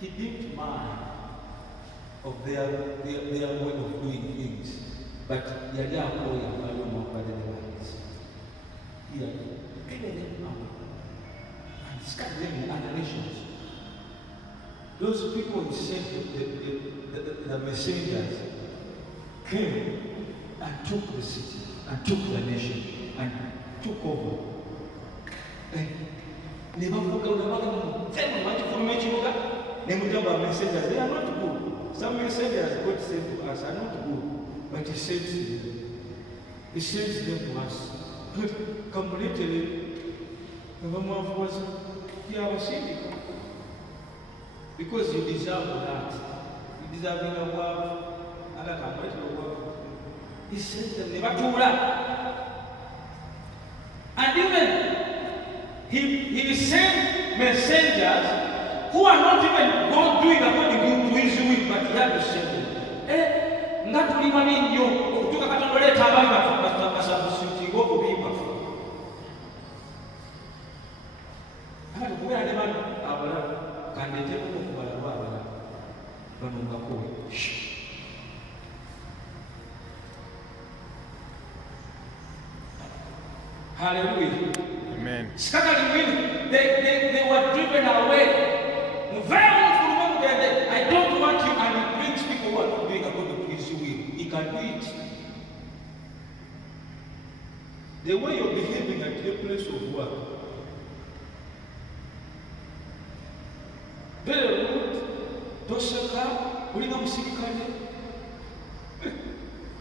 he didn't mind of their way of doing things, but yali akoya bali omwakalele banzi. He had given them power and scattered them in other nations. Those people who sent the messengers came and took the city and took the nation and took over. They are not good. Some messengers God sent to us are not good, but He sends them. He sends them to us. But completely, because you deserve that. You deserve a world. He sent them never to and even he sent messengers who are not even God doing according to His will, but He had to send them. Ngatulima minyo okutuka katondoleta abantu basabusuti go kubimba. Abantu kubera ne bantu abala kandete ko kubalwa abala banunga ko. Hallelujah. Amen. They were driven away. I don't want you, and it brings people who are not doing according to His will. He can do it. The way you're behaving at your place of work, very rude, tosaka, ulinga musikikane.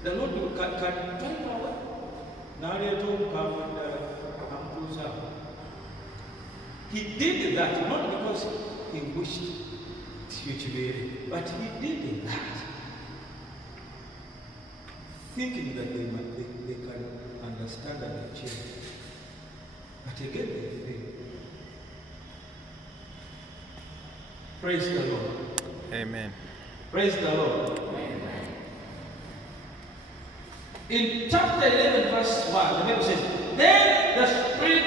The Lord can turn away. Now they don't come and He did that not because He wished to be, but He did that thinking that they can understand and change. But again, they fail. Praise the Lord. Amen. Praise the Lord. Amen. In chapter 11, verse 1, the Bible says, "Then the Spirit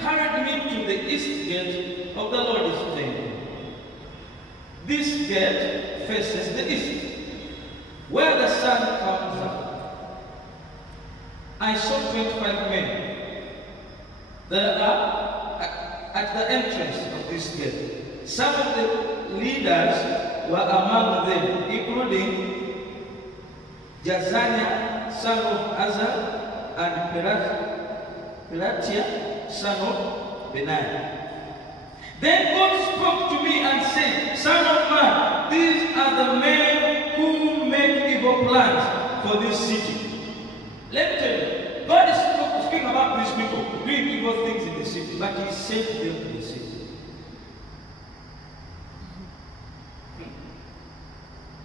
carried me to the east gate of the Lord's temple. This gate faces the east, where the sun comes up. I saw 25 men. There are at the entrance of this gate. Some of the leaders were among them, including Jazania, son of Azar, and Pelatiah, son of Benaiah. Then God spoke to me and said, Son of man, these are the men who make evil plans for this city. Let me tell you, God is speaking about these people doing evil things in the city, but He sent them to the city.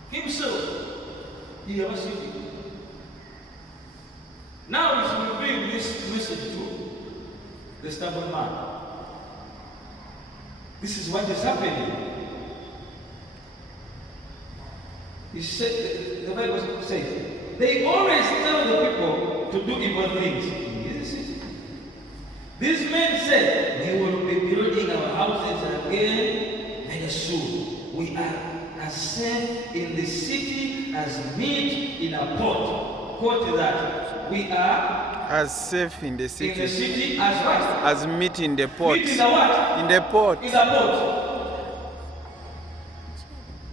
Himself, He ever sent it. Now He's revealing this message to the stubborn man. This is what is happening. He said, the Bible says, they always tell the people to do evil things in the city. These men said, they will be building our houses again very soon. We are as safe in the city as meat in a pot. Quote that. We are as safe in the city, as what? As meat in the pot. Meat in the what? In the pot. In the pot.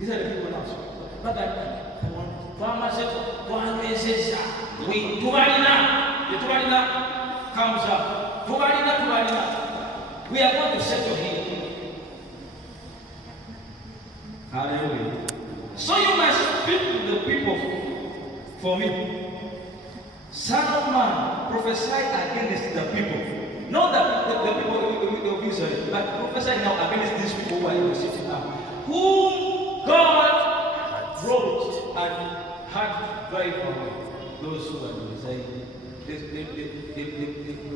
These are the people now. But we Tuvalina comes up. Tuvalina. We are going to settle here. Hallelujah. So you must speak to the people for me. Son of man, prophesy against the people. Not the people of Israel, but prophesy now against these people who are in the city now. Whom God brought and had drive away. Those who are residing. The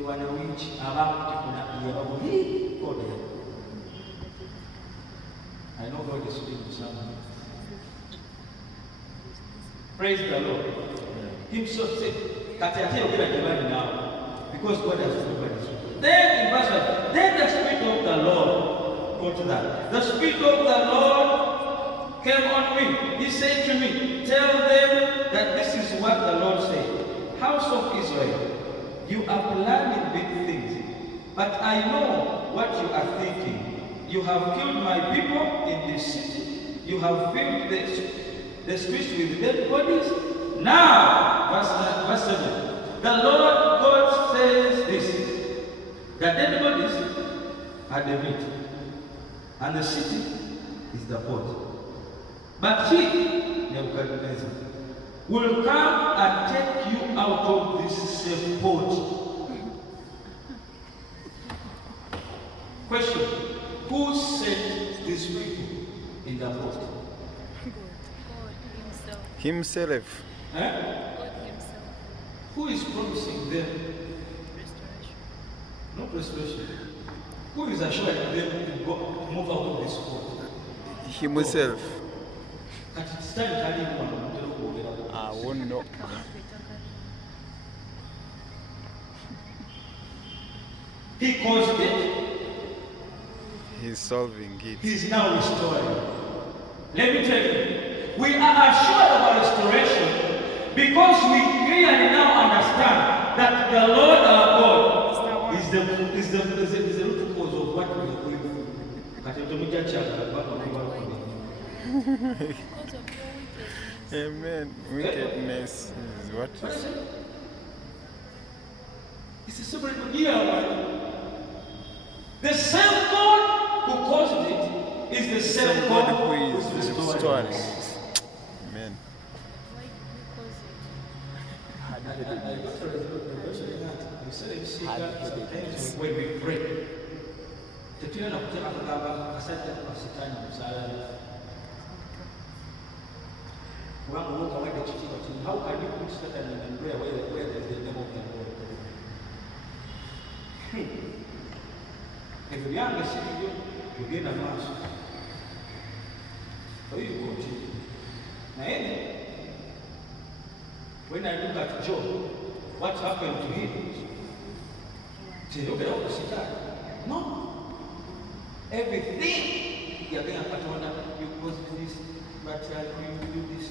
one which I know God is speaking to someone. Praise the Lord. Himself said, now, because God has spoken this. Then in verse 5, then the Spirit of the Lord, go to that. The Spirit of the Lord came on me. He said to me, tell them that this is what the Lord said. House of Israel, you are planning big things, but I know what you are thinking. You have killed my people in this city. You have filled the streets with dead bodies. Now, verse 7, the Lord God says this, the dead bodies are the meat, and the city is the pot. But he, Nebuchadnezzar, will come and take you out of this same pot. Question, who sent these people in the pot? God himself. Himself. Eh? God himself. Who is promising them? Restoration. Not restoration. Who is assuring them to go, move out of this pot? Himself. At its time, telling one, I won't know. he caused it. He's solving it. He's now restoring. Let me tell you, we are assured of our restoration because we clearly now understand that the Lord our God is the root cause of what we are going through. Because of your wickedness. Amen. Wickedness is what? What is it? It's a separate year. The same God who caused it is the same Some God God who who is is restoring restoring it. it. Amen. Why because Sometimes when we pray, tetulina kutema kugamba kasajja kasitaani musaala kubanga olwokawadde ekitiibwa kino. How can you put Satan in prayer where there is the name of the Lord? Ebyo byange si bibyo tugenda maaso. So you continue. Naye when I look at Job, what happened to him? Teyogera ku sitaani. No. Everything yagenda Katonda, you caused this, but you do this.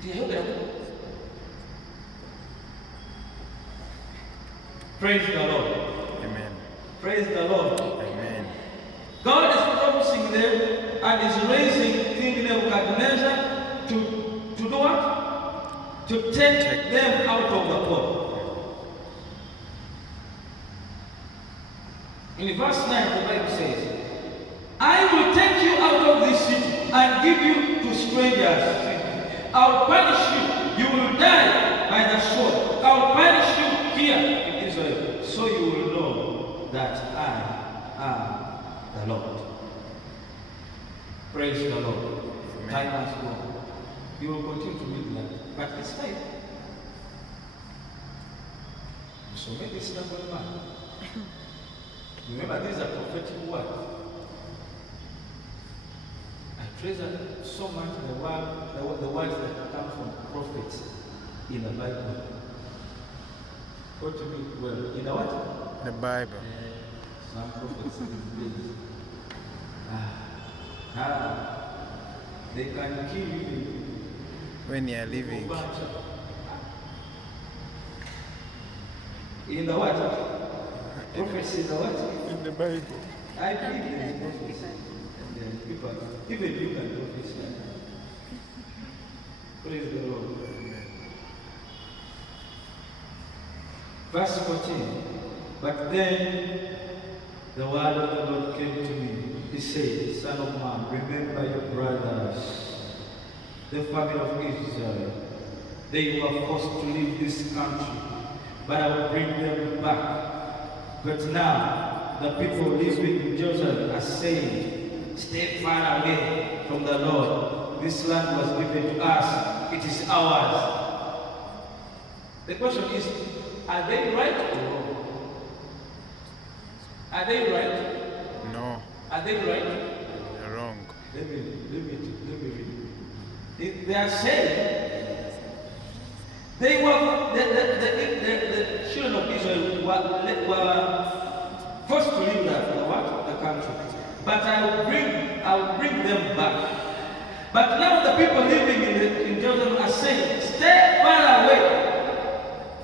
Teyogera ku. Praise the Lord. Amen. Praise the Lord. Amen. God is promising them and is raising King Nebuchadnezzar to do what? To take them out of the pot. In verse 9, the Bible says, I will take you out of this city and give you to strangers. I'll punish you. You will die by the sword. I'll punish you here in Israel, so you will know that I am the Lord. Praise the Lord. Amen. Time has gone. You will continue to read that. But this time, so maybe it's not going back. Remember, these are prophetic words. I treasure so much the words that come from prophets in the Bible. Go to me well. In the what? The Bible. Some prophets these days. They can kill you. When you are living. In the what? Prophets in the what? In the Bible. I believe there is prophets. And then people, even you can prophesy. Praise the Lord. Verse 14. But then the word of the Lord came to me. He said, Son of man, remember your brothers, the family of Israel. They were forced to leave this country, but I will bring them back. But now the people living in Jerusalem are saying, stay far away from the Lord. This land was given to us. It is ours. The question is, are they right or wrong? Are they right? No. Are they right? You're wrong. Let me read. They are saying they were the children of Israel were forced to leave the country. But I will bring them back. But now the people living in Jerusalem are saying, stay far away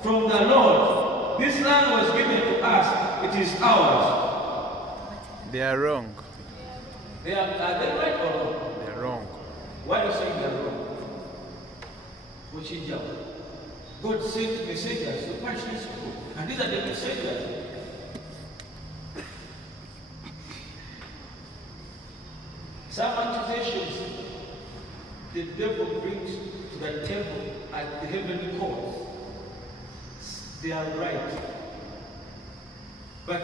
from the Lord. This land was given to us. It is ours. They are wrong. Are they right or wrong? They are wrong. Why are you saying they're wrong? Which is job? God sent messengers to punish these people. And these are the messengers. Some accusations the devil brings to the temple at the heavenly court, they are right. But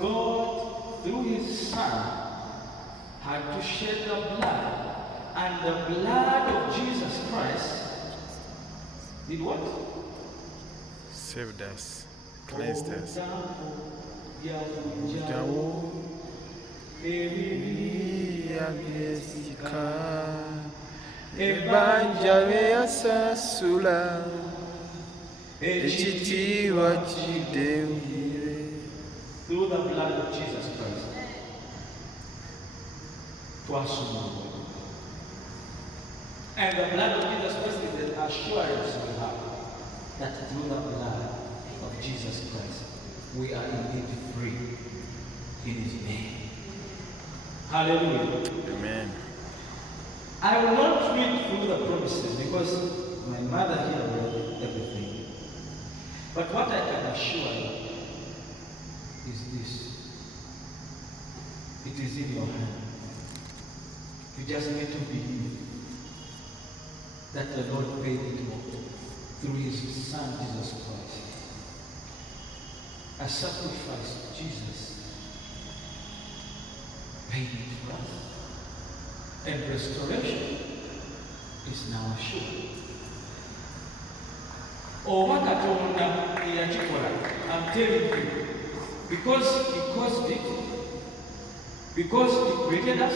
God, through his Son, had to shed the blood, and the blood of Jesus Christ did what? Saved us. Cleansed us. Ebanja yasasula ekitiibwa kidewire. Through the blood of Jesus Christ. And the blood of Jesus Christ is the assurance we have that through the blood of Jesus Christ we are indeed free in his name. Hallelujah. Amen. I will not read through the promises because my mother here read everything. But what I can assure you is this. It is in your hand. You just need to believe that the Lord paid it all through his Son Jesus Christ. A sacrifice, Jesus paid it for us. And restoration is now assured. I'm telling you, because he caused it, because he created us,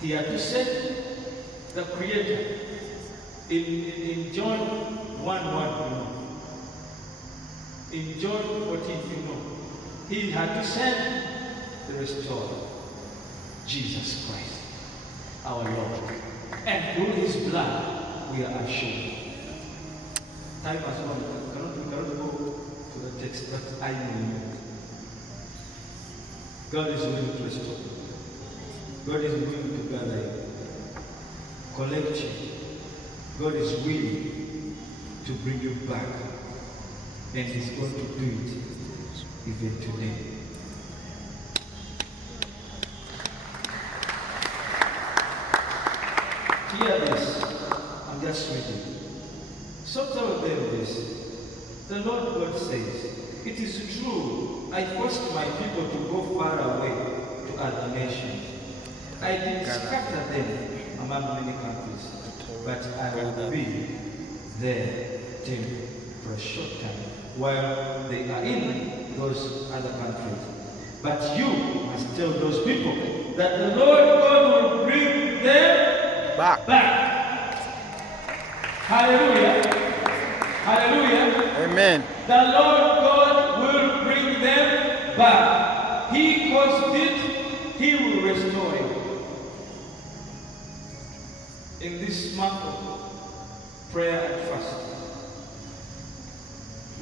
he had to send the Creator. In John 1:1, you know. In John 14, you know. He had to send the Restorer, Jesus Christ, our Lord. And through his blood, we are assured. Time has gone. We cannot go to the text, but I know God is willing to restore. God is willing to gather you, collect you. God is willing to bring you back, and he's going to do it even today. Hear this. I'm just reading. So tell them this. The Lord God says, it is true, I forced my people to go far away to other nations. I did scatter them among many countries, but I will be there temporarily for a short time while they are in those other countries. But you must tell those people that the Lord God will bring them back. Hallelujah. Hallelujah. Amen. The Lord God will bring them back. He caused it, he will restore it. In this month of prayer and fasting,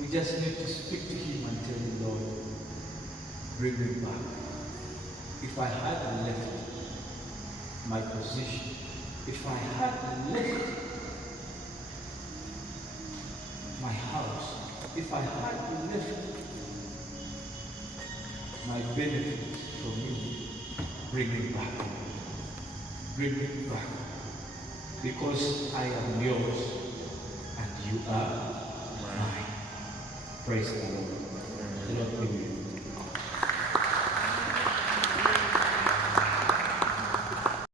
we just need to speak to him and tell him, Lord, bring me back. If I had left my position, if I had left my house, if I had left my benefits from you, bring me back. Bring me back. Because I am yours and you are mine. Praise the Lord. The Lord be with you.